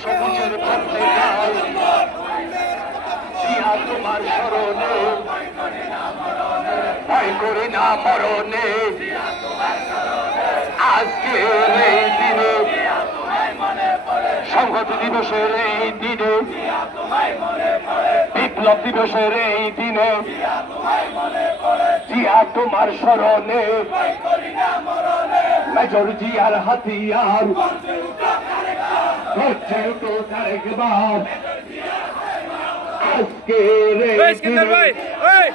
সবুজের পতাকায় জিয়া তোমার স্মরণে ভয় করি না মরণে আজকের এই দিনে সংহতি দিবসের এই দিনে বিপ্লব দিবসের এই দিনে জিয়া তোমার স্মরণে মেজর জিয়ার হাতিয়ার করছে তো একবার আজকের এই ওই স্কেন্দার ভাই ওই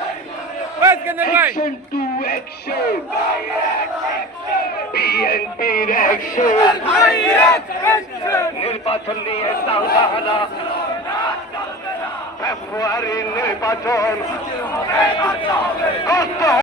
ওই স্কেন্দার ভাই অ্যাকশন টু অ্যাকশন বিএনপির অ্যাকশন নির্বাচন নিয়ে তালবাহানা ফেব্রুয়ারি নির্বাচন করতে